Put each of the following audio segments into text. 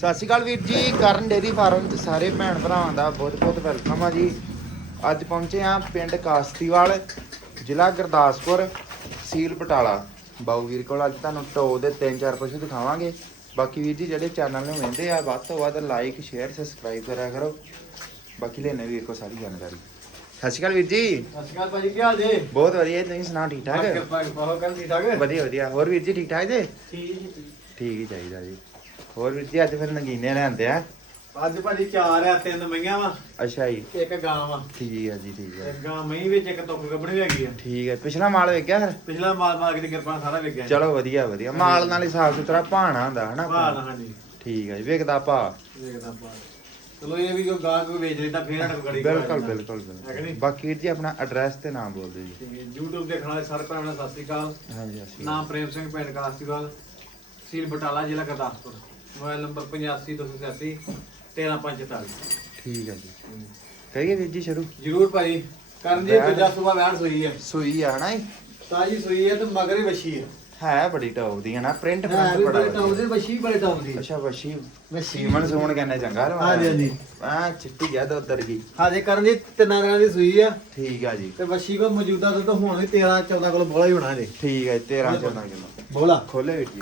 ਸਤਿ ਸ਼੍ਰੀ ਅਕਾਲ ਵੀਰ ਜੀ ਕਰਨ ਡੇਰੀ ਫਾਰਮ ਚ ਸਾਰੇ ਭੈਣ ਭਰਾਵਾਂ ਦਾ ਬਹੁਤ ਬਹੁਤ ਵੈਲਕਮ ਆ ਜੀ। ਅੱਜ ਪਹੁੰਚੇ ਆ ਪਿੰਡ ਕਾਸਤੀਵਾਲ ਜ਼ਿਲ੍ਹਾ ਗੁਰਦਾਸਪੁਰ ਸੀਲ ਬਟਾਲਾ। ਬਾਊ ਵੀਰ ਕੋਲ ਅੱਜ ਤੁਹਾਨੂੰ ਟੋ ਦੇ ਤਿੰਨ ਚਾਰ ਪਸ਼ੂ ਦਿਖਾਵਾਂਗੇ। ਬਾਕੀ ਵੀਰ ਜੀ ਜਿਹੜੇ ਚੈਨਲ ਨੂੰ ਵੇਖਦੇ ਆ ਵੱਧ ਤੋਂ ਵੱਧ ਲਾਈਕ ਸ਼ੇਅਰ ਸਬਸਕ੍ਰਾਈਬ ਕਰਿਆ ਕਰੋ। ਬਾਕੀ ਲੈਣੇ ਵੀਰ ਕੋ ਸਾਰੀ ਜਾਣਕਾਰੀ। ਸਤਿ ਸ਼੍ਰੀ ਅਕਾਲ ਵੀਰ ਜੀ। ਸਤਿ ਸ਼੍ਰੀ ਅਕਾਲ ਭਾਜੀ ਕੀ ਹਾਲ ਜੇ? ਬਹੁਤ ਵਧੀਆ ਤੁਸੀਂ ਸੁਣਾਓ ਠੀਕ ਠਾਕ? ਕਿਰਪਾ ਕਰ ਠੀਕ ਠਾਕ? ਵਧੀਆ ਵਧੀਆ। ਹੋਰ ਵੀਰ ਜੀ ਠੀਕ ਠਾਕ ਜੇ ਠੀਕ। ਠੀਕ ਹੀ ਚਾਹੀਦਾ ਜੀ। ਹੋਰ ਵੀਰ ਜੀ ਅੱਜ ਫਿਰ ਨਗੀਨੇ ਲੈਂਦੇ ਆ। ਅੱਜ ਭਾਜੀ ਚਾਰ ਆ ਤਿੰਨ ਮਈਆਂ ਵਾ। ਅੱਛਾ ਜੀ। ਇੱਕ ਗਾਂ ਵਾ। ਠੀਕ ਹੈ ਜੀ ਠੀਕ ਇੱਕ ਗਾਂ ਮਈ ਵਿੱਚ ਇੱਕ ਤੁੱਕ ਵੀ ਹੈਗੀ ਆ। ਠੀਕ ਹੈ ਪਿਛਲਾ ਮਾਲ ਵੇਖਿਆ ਫਿਰ? ਪਿਛਲਾ ਮਾਲ ਮਾਰਕੀਟ ਦੀ ਕਿਰਪਾ ਨਾਲ ਸਾਰਾ ਵਿਕਿਆ ਚਲੋ ਵਧੀਆ ਵਧੀਆ। ਮਾਲ ਨਾਲ ਹੀ ਸਾਫ਼ ਸੁਥਰਾ ਭਾਣਾ ਹੁੰਦਾ ਹਨਾ ਨਾ ਹਾਂਜੀ। ਠੀਕ ਹੈ ਜੀ ਵੇਖਦਾ ਭਾ ਦੇਖਦਾ ਪਾ ਚਲੋ ਇਹ ਵੀ ਕੋਈ ਗਾਂ ਕੋਈ ਵੇਚ ਲੈਂਦਾ ਫੇਰ ਹਟ ਗੜੀ ਬਿਲਕੁਲ ਬਿਲਕੁਲ ਬਿਲਕੁਲ? ਬਾਕੀ ਜੀ ਆਪਣਾ ਐਡਰੈਸ ਤੇ ਨਾਮ ਬੋਲ ਦਿਓ ਜੀ। YouTube ਦੇਖਣ ਵਾਲੇ ਸਾਰੇ ਭਰਾਵਾਂ ਨੂੰ ਸਤਿ ਸ਼੍ਰੀ ਅਕਾਲ। ਹਾਂਜੀ ਅਸੀਂ ਨਾਮ ਪ੍ਰੇਮ ਸਿੰਘ ਪਿੰਡ ਕਾਸਤੀਵਾਲ ਸੀਲ ਬਟਾਲਾ ਜ਼ਿਲ੍ਹਾ ਗੁਰਦਾਸਪੁਰ। ਮੋਬਾਈਲ ਨੰਬਰ 8528 13544 ਠੀਕ ਹੈ ਜੀ। ਕਰੀਏ ਵੀਰ ਜੀ ਸ਼ੁਰੂ? ਜ਼ਰੂਰ ਭਾਜੀ। ਕਰਨ ਜੀ। ਦੂਜਾ ਸੁਬਾ ਵੈਣ ਸੋਈ ਹੈ। ਸੂਈ ਆ ਹਨਾ ਜੀ? ਤਾਜੀ ਸੂਈ ਹੈ ਤੇ ਮਗਰ ਹੀ ਵਸ਼ੀ ਹੈ। ਹੈ ਬੜੀ ਟੌਪ ਦੀ ਹਨਾ? ਪ੍ਰਿੰਟ ਹੈ ਪ੍ਰਿੰਟ ਵੀ ਬੜਾ ਬੜੇ ਟੌਪ ਦੀ ਵਸ਼ੀ ਬੜੇ ਟੌਪ ਦੀ। ਅੱਛਾ ਵਸ਼ੀ ਵਸ਼ੀ। ਸੀਮਨ ਸੋਣ ਕਹਿੰਦੇ ਚੰਗਾ ਲਵਾ ਹਾਂਜੀ, ਹਾਂਜੀ। ਆ ਚਿੱਟੀ ਆ ਦੁੱਧਰ ਗਈ ਹਾਜੇ ਕਰਨ ਜੀ ਤਿੰਨਾਂ ਦਿਨਾਂ ਦੀ ਸੂਈ ਆ। ਠੀਕ ਆ ਜੀ। ਤੇ ਵਸ਼ੀ ਕੋ ਮੌਜੂਦਾ ਦੁੱਧ ਹੁਣ ਵੀ 13 14 ਕਿਲੋ ਬੋਲਾ ਹੀ ਹੋਣਾ ਜੇ ਠੀਕ ਹੈ 13 14 ਕਿਲੋ। ਬੋਲਾ। ਖੋਲੇ ਵੀਰ ਜੀ।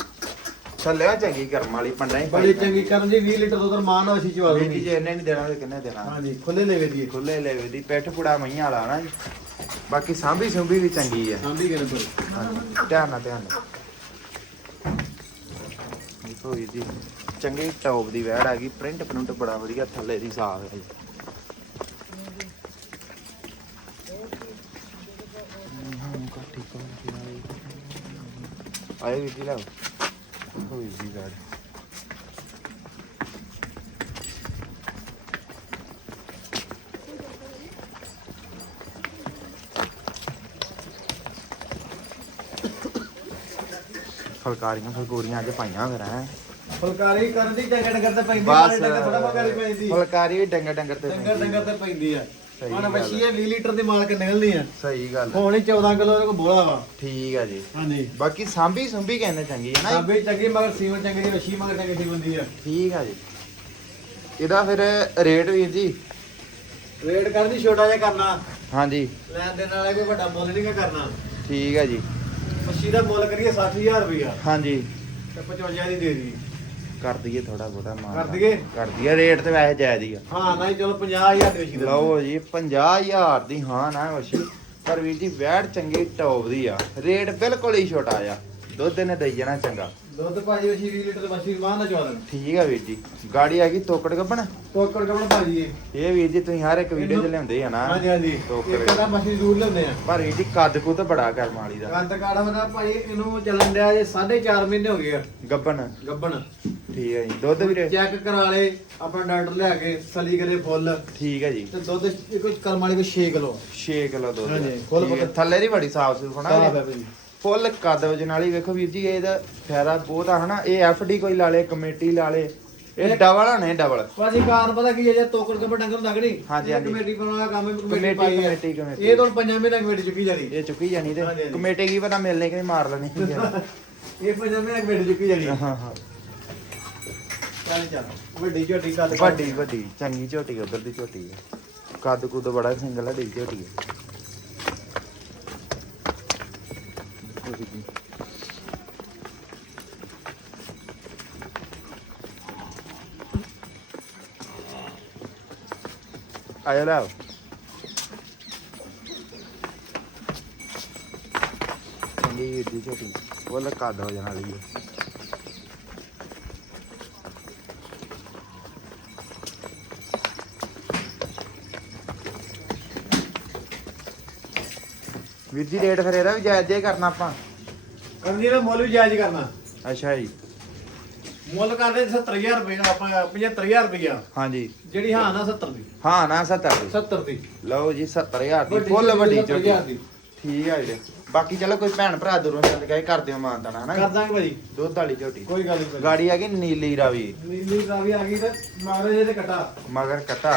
ਥੱਲੇ ਚੰਗੀ ਕਰਮ ਵਾਲੀ ਪੰਡਾ ਹੀ ਬੜੀ ਚੰਗੀ ਕਰਨ ਜੀ 20 ਲੀਟਰ ਦੁੱਧ ਮਾਨ ਵਸ਼ੀ ਚਵਾ ਦੂੰਗੀ ਜੇ ਇਹਨੇ ਨਹੀਂ ਦੇਣਾ ਤੇ ਕਿੰਨੇ ਦੇਣਾ? ਹਾਂਜੀ ਖੁੱਲੇ ਲੈਵੇ ਦੀ ਖੁੱਲੇ ਲੈਵੇ ਦੀ ਪਿੱਠ ਪੁੜਾ ਮਈਆਂ ਵਾਲਾ ਨਾ ਜੀ। ਬਾਕੀ ਸਾਂਭੀ ਸੁੰਭੀ ਵੀ ਚੰਗੀ ਆ। ਸਾਂਭੀ ਕਿਨੇ ਪਰ ਧਿਆਨ ਨਾਲ ਧਿਆਨ ਨਾਲ। ਦੇਖੋ ਜੀ ਚੰਗੀ ਟੌਪ ਦੀ ਵੈੜ ਆ ਗਈ ਪ੍ਰਿੰਟ ਪ੍ਰਿੰਟ ਬੜਾ ਵਧੀਆ ਥੱਲੇ ਦੀ ਸਾਫ਼ ਹੈ ਜੀ ਆਏ ਵੀਰ ਜੀ ਲਾਓ ਵੀਰ ਜੀ ਵੈੜ ਫਲਕਾਰੀਆਂ ਫਲਕੂਰੀਆਂ ਅੱਜ ਪਾਈਆਂ ਫਿਰ ਹੈ ਫੁਲਕਾਰੀ ਕਰਨ ਦੀ ਡੰਗਰ ਡੰਗਰ ਤੇ ਪੈਂਦੀ ਬਸ ਡੰਗਰ ਥੋੜਾ ਫੁਲਕਾਰੀ ਪੈਂਦੀ ਫਲਕਾਰੀ ਵੀ ਡੰਗਰ ਡੰਗਰ ਤੇ ਡੰਗਰ ਪੈਂਦੀ ਡੰਗਰ ਤੇ ਪੈਂਦੀ ਆ। ਸਹੀ ਹੁਣ ਗੱਲ ਵਸ਼ੀ ਹੈ। 20 ਲੀਟਰ ਦੀ ਮਾਲਕ ਨਿਕਲਣੀ ਆ। ਸਹੀ ਗੱਲ ਹੁਣ ਹੀ 14 ਕਿਲੋ ਕੋਲ ਬੋਲਾ ਵਾ। ਠੀਕ ਆ ਜੀ। ਹਾਂਜੀ। ਬਾਕੀ ਸਾਂਭੀ ਸੁੰਭੀ ਕਹਿੰਦੇ ਚੰਗੀ ਹੈ ਨਾ? ਸਾਬੇ ਚੰਗੀ ਮਗਰ ਸੀਮਨ ਚੰਗੀ ਦੀ ਵਸ਼ੀ ਮਗਰ ਚੰਗੀ ਦੀ ਬੰਦੀ ਆ। ਠੀਕ ਆ ਜੀ। ਇਹਦਾ ਫਿਰ ਰੇਟ ਵੀਰ ਜੀ? ਰੇਟ ਕਰਦੀ ਛੋਟਾ ਜਿਹਾ ਕਰਨਾ। ਹਾਂਜੀ। ਲੈਣ ਦੇਣ ਵਾਲੇ ਕੋਈ ਵੱਡਾ ਮੁੱਲ ਨਹੀਂ ਕਰਨਾ। ਠੀਕ ਆ ਜੀ। ਮੱਛੀ ਦਾ ਮੁੱਲ ਕਰੀਏ 60000 ਰੁਪਇਆ ਹਾਂਜੀ। ਤੇ 55 ਦੀ ਦੇ ਦੀ ਕਰ ਦਈਏ ਥੋੜਾ ਬਹੁਤਾ ਮਾਨ ਕਰ ਦਈਏ? ਕਰ ਦਈਏ ਰੇਟ ਤੇ ਵੈਸੇ ਜਾਇਜ਼ ਹੀ ਆ। ਹਾਂ ਨਹੀਂ ਚਲੋ 50000 ਦੀ ਵਸ਼ੀ ਦੇ ਲਓ ਜੀ 50000 ਦੀ ਹਾਂ ਨਾ ਵਸ਼ੀ ਪਰ ਵੀਰ ਜੀ ਵੈੜ ਚੰਗੀ ਟੌਪ ਦੀ ਆ। ਰੇਟ ਬਿਲਕੁਲ ਹੀ ਛੋਟਾ ਆ। ਦੁੱਧ ਨੇ ਦਈ ਜਾਣਾ ਚੰਗਾ। ਦੁੱਧ ਭਾਜੀ ਵਸ਼ੀ 20 ਲੀਟਰ ਦੀ ਮੱਛੀ ਬਾਹਰ ਨਾ ਚਵਾ ਠੀਕ ਆ ਵੀਰ ਜੀ। ਗਾੜੀ ਆ ਗਈ ਤੋਕੜ ਗੱਬਣ? ਟੋਕਰ ਕਮਣ ਭਾਜੀ ਇਹ। ਇਹ ਵੀਰ ਜੀ ਤੁਸੀਂ ਹਰ ਇੱਕ ਵੀਡੀਓ 'ਚ ਲਿਆਉਂਦੇ ਆ ਨਾ। ਹਾਂਜੀ ਹਾਂਜੀ। ਟੋਕਰ। ਇੱਕ ਤਾਂ ਮੱਛੀ ਜ਼ਰੂਰ ਲੈਂਦੇ ਆ। ਪਰ ਵੀਰ ਜੀ ਕੱਦ ਕੁ ਤਾਂ ਬੜਾ ਕਰਮ ਵਾਲੀ ਦਾ। ਕੰਦ ਕਾੜਾ ਬਣਾ ਭਾਈ ਇਹਨੂੰ ਚੱਲਣ ਡਿਆ ਜੇ 4.5 ਮਹੀਨੇ ਹੋ ਗਏ ਆ। ਗੱਬਣ। ਗੱਬਣ। ਠੀਕ ਹੈ ਜੀ। ਦੁੱਧ ਵੀਰੇ? ਚੈੱਕ ਕਰਾ ਲੇ ਆਪਣਾ ਡਾਕਟਰ ਲਿਆ ਕੇ ਸਲੀ ਕਰੇ ਫੁੱਲ। ਠੀਕ ਹੈ ਜੀ। ਤੇ ਦੁੱਧ ਕੁਝ ਕਰਮ ਵਾਲੀ ਕੋਈ 6 ਕਿਲੋ। 6 ਕਿਲੋ ਦੁੱਧ। ਹਾਂਜੀ, ਫੁੱਲ। ਪੱਕਾ। ਥੱਲੇ ਦੀ ਬੜੀ ਸਾਫ਼ ਸੁਥਰਾ ਸਾਫ਼ ਹੋਣਾ। ਹੈ ਭਾਜੀ ਫੁੱਲ ਕੱਦ ਵਜਨ ਵਾਲੀ ਵੇਖੋ ਵੀਰ ਜੀ ਇਹਦਾ ਫਾਇਦਾ ਬਹੁਤ ਆ ਹਨਾ? ਇਹ ਐਫਡੀ ਕੋਈ ਲਾ ਲੇ ਕਮੇਟੀ ਲਾ ਲੇ ਇਹ ਡਬਲ ਹਣੇ ਡਬਲ? ਭਾਜੀ ਕਾਰਨ ਪਤਾ ਕੀ ਹੈ ਜੇ ਤੋਕੜ ਕੇ ਡੰਗਰ ਲੱਗਣੀ ਹਾਂਜੀ, ਹਾਂਜੀ। ਕਮੇਟੀ ਬਣਾਉਣਾ ਕੰਮ ਹੈ ਕਮੇਟੀ। ਇਹ ਤੁਹਾਨੂੰ ਪੰਜਾਂ ਮਹੀਨੇ ਕਮੇਟੀ ਚੁੱਕੀ ਜਾਣੀ। ਇਹ ਚੁੱਕੀ ਜਾਣੀ ਤੇ। ਕਮੇਟੀ ਕੀ ਪਤਾ ਮਿਲਨੇ ਕਿ ਮਾਰ ਲੈਣੀ। ਇਹ ਪੰਜਾਂ ਮਹੀਨੇ ਕਮੇਟੀ ਚੁੱਕੀ ਜਾਣੀ। ਹਾਂ ਹਾਂ। ਚੱਲ ਚੱਲ, ਵੱਡੀ ਝੋਟੀ ਕੱਲ ਵੱਡੀ ਵੱਡੀ, ਚੰਗੀ ਝੋਟੀ, ਉਧਰ ਦੀ ਝੋਟੀ ਹੈ ਕੱਦ ਕੁੱਦ ਬੜਾ ਸਿੰਗਲ ਹੱਡੀ ਝੋਟੀ ਹੈ ਆਇਆ ਲਾ ਚੰਗੀ ਵੀਰ ਝੋਟੀ ਉਹ ਲੱਕਾ ਦੋ ਜਣਾ ਲਈ ਵੀਰ ਜੀ ਰੇਟ ਫਿਰ ਇਹਦਾ ਵੀ ਜਾਇਜ਼ ਜਿਹਾ ਹੀ ਕਰਨਾ ਆਪਾਂ। ਕੰਜੀ ਦਾ ਮੁੱਲ ਵੀ ਜਾਇਜ਼ ਕਰਨਾ। ਅੱਛਾ ਜੀ। ਮੁੱਲ ਕਰਦੇ 70000 ਰੁਪਏ ਆਪਾਂ 75000 ਰੁਪਇਆ ਹਾਂਜੀ। ਜਿਹੜੀ ਹਾਂ ਨਾ 70 ਦੀ। ਹਾਂ ਨਾ 70 ਦੀ। 70 ਦੀ। ਲਓ ਜੀ 70000 ਦੀ। ਫੁੱਲ ਵੱਡੀ 70,000 ਝੋਟੀ ਦੀ। ਠੀਕ ਆ ਜੀ ਬਾਕੀ ਚਲੋ ਕੋਈ ਭੈਣ ਭਰਾ ਦੂਰੋਂ ਚੱਲ ਕੇ ਕਰਦੇ ਹੋ ਮਾਨਤਾਣਾ ਕਰ ਹਨਾ ਦਾਂਗੇ ਭਾਜੀ। ਦੁੱਧ ਵਾਲੀ ਝੋਟੀ ਕੋਈ ਗੱਲ ਨਹੀਂ ਗਾੜੀ ਆ ਗਈ ਨੀਲੀ ਰਾਵੀ। ਨੀਲੀ ਰਾਵੀ ਆ ਗਈ ਤੇ ਮਾਰੇ ਜੇ ਤੇ ਕਟਾ। ਮਗਰ ਕਟਾ।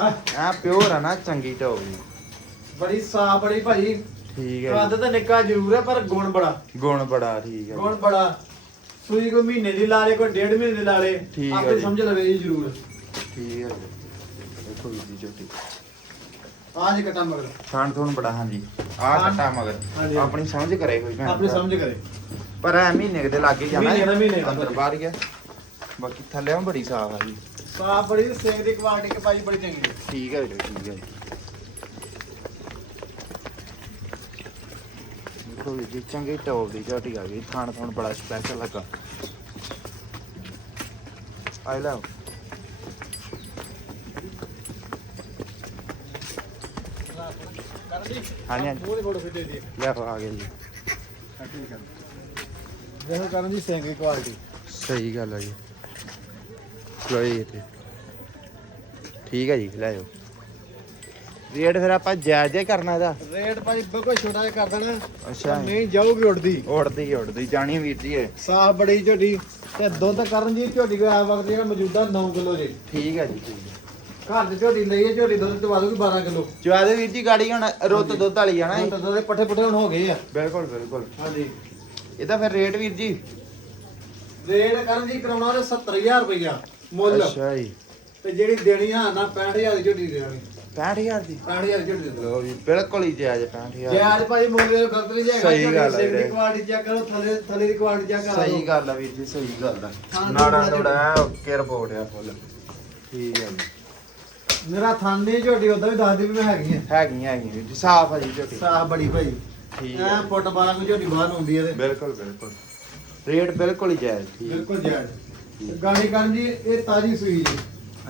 ਹਾਂ। ਆ ਪਿਓਰ ਆ ਨਾ ਚੰਗੀ ਜੀ ਬੜੀ ਸਾਫ਼ ਬੜੀ ਭਾਜੀ। ਠੀਕ ਹੈ ਕੱਦ ਤਾਂ ਨਿੱਕਾ ਜ਼ਰੂਰ ਹੈ ਪਰ ਗੁਣ ਬੜਾ। ਗੁਣ ਬੜਾ ਠੀਕ ਹੈ ਗੁਣ ਬੜਾ। ਸੂਈ ਕੋਈ ਮਹੀਨੇ ਦੀ ਲਾ ਲੇ ਕੋਈ ਡੇਢ ਮਹੀਨੇ ਦੀ ਲਾ ਲੇ ਠੀਕ ਆ ਆਪੇ ਜੀ। ਸਮਝ ਲਵੇ ਜੀ ਜ਼ਰੂਰ। ਠੀਕ ਹੈ ਦੇਖੋ ਜੀ ਝੋਟੀ ਆਹ ਜੀ ਕਟਾ ਮਗਰ। ਥਾਣ ਥੋਣ ਬੜਾ ਹਾਂਜੀ। ਆਹ ਥਾਣ- ਕੱਟਾ ਮਗਰ। ਆਪਣੀ ਸਮਝ ਕਰੇ ਕੋਈ ਭੈਣ ਆਪਣੀ ਭਰਾ। ਸਮਝ ਕਰੇ। ਪਰ ਐ ਮਹੀਨੇ ਕੁ ਦੇ ਲਾਗੇ ਜਾਣਾ ਮਹੀਨੇ ਦਾ ਮਹੀਨੇ ਦਾ। ਅੰਦਰ ਬਾਹਰ ਗਿਆ ਬਾਕੀ ਥੱਲੇ ਬੜੀ ਸਾਫ਼ ਆ ਜੀ। ਸਾਫ਼ ਬੜੀ ਸੇਕ ਦੀ ਕੁਆਲਿਟੀ ਕਿ ਭਾਈ ਬੜੀ ਚੰਗੀ। ਹੈ ਠੀਕ ਹੈ ਵੀਰੇ ਠੀਕ ਹੈ ਦੇਖੋ ਵੀਰ ਜੀ ਚੰਗੀ ਟੌਪ ਦੀ ਝੋਟੀ ਆ ਗਈ। ਥਾਣ ਥਾਣ ਬੜਾ ਸਪੈਸ਼ਲ ਲੱਗਾ ਆਈ ਲਵ ਹਾਂਜੀ, ਹਾਂਜੀ। ਮੂੰਹ ਦੀ ਫੋਟੋ ਖਿੱਚ ਦੇ ਲੈ ਆ ਗਏ ਜੀ। ਠੀਕ ਹੈ ਦੇਖੋ ਕਰਨ ਜੀ ਦੀ ਕੁਆਲਿਟੀ ਸਹੀ ਗੱਲ ਹੈ ਜੀ। ਲੋਈ ਇੱਥੇ। ਠੀਕ ਹੈ ਜੀ ਲੈ ਜਾਓ ਰੇਟ ਫਿਰ ਆਪਾਂ ਜਾਇਜ਼ ਜਿਹਾ ਹੀ ਕਰਨਾ ਇਹਦਾ। ਰੇਟ ਭਾਈ ਬਿਲਕੁਲ ਛੋਟਾ ਜਿਹਾ ਕਰ ਦੇਣਾ। ਅੱਛਾ ਨਹੀਂ ਜਾਊਗੀ ਉੱਡਦੀ। ਉੜਦੀ ਉੜਦੀ ਜਾਣੀ ਵੀਰ ਜੀ ਇਹ। ਸਾਫ਼ ਬੜੀ ਝੋਟੀ ਤੇ ਦੁੱਧ ਕਰਨ ਜੀ ਝੋਟੀ ਆ ਵਕਤ ਜਿਹੜਾ ਮੌਜੂਦਾ 9 ਕਿਲੋ ਜੇ। ਠੀਕ ਹੈ ਜੀ ਠੀਕ ਹੈ ਘਰ ਦੀ ਝੋਟੀ ਲਈ ਹੈ ਝੋਟੀ ਦੁੱਧ ਚਵਾ ਦੂਗੀ 12 ਕਿਲੋ। ਜਵਾਦੇ ਵੀਰ ਜੀ ਗਾੜੀ ਹੁਣ ਰੁੱਤ ਦੁੱਧ ਵਾਲੀ ਆ ਨਾ ਇਹ। ਦੁੱਧ ਦੇ ਪੱਠੇ ਪੁੱਠੇ ਹੁਣ ਹੋ ਗਏ ਆ। ਬਿਲਕੁਲ ਬਿਲਕੁਲ। ਹਾਂਜੀ। ਇਹਦਾ ਫਿਰ ਰੇਟ ਵੀਰ ਜੀ? ਰੇਟ ਕਰਨ ਜੀ ਕਰਾਉਣਾ ਉਹਨੇ 70000 ਰੁਪਇਆ ਮੁੱਲ। ਅੱਛਾ ਜੀ। ਤੇ ਜਿਹੜੀ ਦੇਣੀ ਆ ਨਾ 65000 ਦੀ ਝੋਟੀ ਦੇ ਦੇਣੀ। 65000 ਦੀ। 65000 ਦੀ ਝੋਟੀ ਦੇ ਦੇਣੀ ਲੋ ਜੀ ਬਿਲਕੁਲ ਹੀ ਜਾਇਜ਼ 65000 ਜੇ ਅੱਜ ਭਾਈ ਮੁੱਲ ਦੇ ਗਲਤ ਨਹੀਂ ਜਾਏਗਾ ਸਹੀ ਗੱਲ ਹੈ ਦੀ ਵੀਰੇ। ਕੁਆਲਿਟੀ ਚੈੱਕ ਕਰੋ ਥੱਲੇ ਥੱਲੇ ਦੀ ਕੁਆਲਿਟੀ ਚੈੱਕ ਕਰੋ ਸਹੀ ਗੱਲ ਆ ਵੀਰ ਜੀ ਸਹੀ ਗੱਲ ਆ ਹਾਂ, ਨਾੜਾ ਨਾੜਾ ਨੂੜਾ ਓਕੇ ਰਿਪੋਰਟ ਆ ਫੁੱਲ। ਠੀਕ ਹੈ ਜੀ। ਮੇਰਾ ਥਾਨੇ ਝੋਟੀ ਉਦਾਂ ਵੀ ਦੱਸਦੀ ਵੀ ਮੈਂ ਹੈਗੀ ਆ। ਹੈਗੀਆਂ ਹੈਗੀਆਂ ਵੀਰ ਜੀ ਸਾਫ਼ ਆ ਜੀ ਝੋਟੀ। ਸਾਹ ਬੜੀ ਭਾਈ। ਠੀਕ ਐ ਹੈ ਫੁੱਟ 12 ਕੋ ਝੋਟੀ ਬਾਹਰ ਨੂੰ ਆਉਂਦੀ ਹੈ ਤੇ। ਬਿਲਕੁਲ ਬਿਲਕੁਲ। ਰੇਟ ਬਿਲਕੁਲ ਹੀ ਜਾਇਜ਼। ਠੀਕ। ਹੈ। ਬਿਲਕੁਲ ਜਾਇਜ਼। ਗਾੜੀ ਕਰਨ ਜੀ ਇਹ ਤਾਜੀ ਸੂਈ ਜੀ।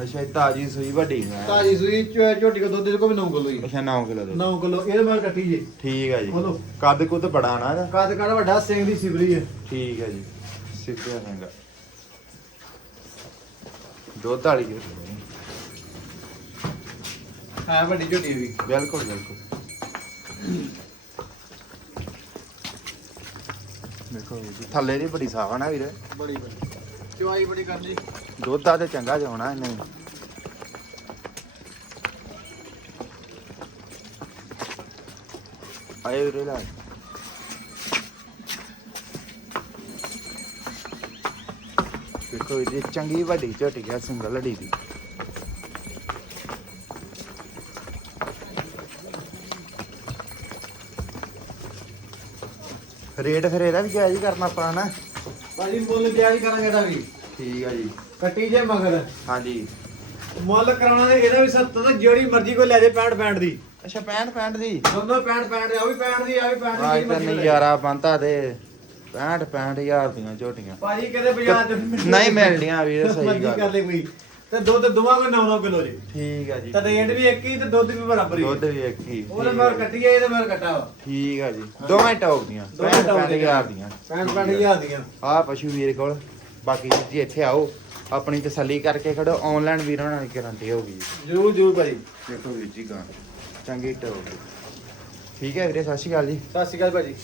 ਅੱਛਾ ਇਹ ਤਾਜੀ ਸੂਈ ਵੱਡੀ ਹੈ ਤਾਜੀ ਸੂਈ ਝੋ- ਝੋਟੀ ਕੋ ਦੁੱਧ ਦੇ ਕੋ ਵੀ 9 ਕਿਲੋ ਹੀ ਅੱਛਾ 9 ਕਿਲੋ ਦੇ 9 ਕਿਲੋ ਇਹਦੇ ਮਾਰ ਕੱਟੀ ਜੀ। ਠੀਕ ਹੈ ਜੀ। ਬੋਲੋ। ਕੱਦ ਕੁੱਦ ਬੜਾ ਨਾ ਇਹਦਾ? ਕੱਦ ਕੱਦ ਵੱਡਾ? ਸਿੰਘ ਦੀ ਸਿਬਰੀ ਹੈ ਠੀਕ ਹੈ ਜੀ। ਸਿੱਧਿਆ ਸੰਗਾ। ਦੁੱਧ ਵਾਲੀ ਝੋਟੀ ਹੈ। ਵੱਡੀ ਝੋਟੀ ਵੀ ਬਿਲਕੁਲ ਬਿਲਕੁਲ। ਦੇਖੋ ਜੀ ਥੱਲੇ ਦੀ ਬੜੀ ਸਾਫ਼ ਆ ਨਾ ਵੀਰੇ। ਬੜੀ ਬੜੀ ਚਵਾਈ ਬੜੀ ਕਰਨ। ਜੀ ਦੁੱਧ ਦਾ ਤੇ ਚੰਗਾ ਜਾਣਾ ਨਹੀਂ ਆਏ ਵੀਰੇ ਲੈ। ਦੇਖੋ ਇਹ ਚੰਗੀ ਵੱਡੀ ਝੋਟੀ ਆ ਸਿੰਗਲ ਲੜੀ ਦੀ। ਰੇਟ ਫਿਰ ਇਹਦਾ ਵੀ ਜਾਇਜ਼ ਕਰਨਾ ਆਪਾਂ ਨਾ ਭਾਜੀ ਮੁੱਲ ਜਾਇਜ਼ ਕਰਾਂਗੇ ਇਹਦਾ ਵੀ। ਠੀਕ ਆ ਜੀ। ਕੱਟੀ ਜੇ ਮਗਰ। ਹਾਂਜੀ। ਮੁੱਲ ਕਰਾਉਣਾ ਇਹਦਾ ਵੀ 70 ਤੇ ਜਿਹੜੀ ਮਰਜ਼ੀ ਕੋਈ ਲੈ ਜੇ 65 65 ਦੀ। ਅੱਛਾ 65 65 ਦੀ? ਦੋਨੋਂ 65 65 ਦੀ ਆ ਵੀ 65 ਦੀ ਆ ਵੀ 65 ਦੀ ਜਿਹੜੀ ਤਾਂ। ਨਜ਼ਾਰਾ ਬੰਦਾ ਤੇ 65 65000 ਦੀਆਂ ਝੋਟੀਆਂ। ਭਾਜੀ ਕਿਤੇ ਬਾਜ਼ਾਰ ਚ ਨਹੀਂ ਮਿਲਦੀਆਂ ਵੀਰ ਸਹੀ ਗੱਲ। ਕਰ ਲੈ ਕੋਈ। ਤੇ ਦੁੱਧ ਦੋਵਾਂ ਕੋ 9-9 ਕਿਲੋ ਜੀ। ਠੀਕ ਆ ਜੀ। ਤੇ ਰੇਟ ਵੀ ਇੱਕ ਹੀ ਤੇ ਦੁੱਧ ਵੀ ਬਰਾਬਰ ਹੀ ਦੁੱਧ ਵੀ ਇੱਕ ਹੀ। ਉਹਨੇ ਮਰ ਕੱਟੀ ਆ ਇਹਦੇ ਮਰ ਕੱਟਾ ਵਾ। ਠੀਕ ਆ ਜੀ। ਦੋਵੇਂ ਟੌਪ ਦੀਆਂ। ਦੋਵੇਂ 65 ਟੌਪ 65000 ਦੀਆਂ। 65 ਹਜ਼ਾਰ ਦੀਆਂ। ਆ ਪਸ਼ੂ ਵੀਰ ਕੋਲ। ਬਾਕੀ ਵੀਰ ਜੀ ਇੱਥੇ ਆਓ ਆਪਣੀ ਤਸੱਲੀ ਕਰਕੇ ਖੜੋ ਆਨਲਾਈਨ ਵੀਰ ਦੀ ਗਾਰੰਟੀ ਹੋਗੀ ਜਰੂਰ ਜਰੂਰ ਭਾਜੀ ਦੇਖੋ ਵੀਰ ਜੀ ਗਾਂ ਚੰਗੀ ਟੌਪ ਦੀ। ਠੀਕ ਹੈ ਵੀਰੇ ਸਤਿ ਸ਼੍ਰੀ ਅਕਾਲ ਜੀ। ਸਤਿ ਸ਼੍ਰੀ ਅਕਾਲ ਭਾਜੀ।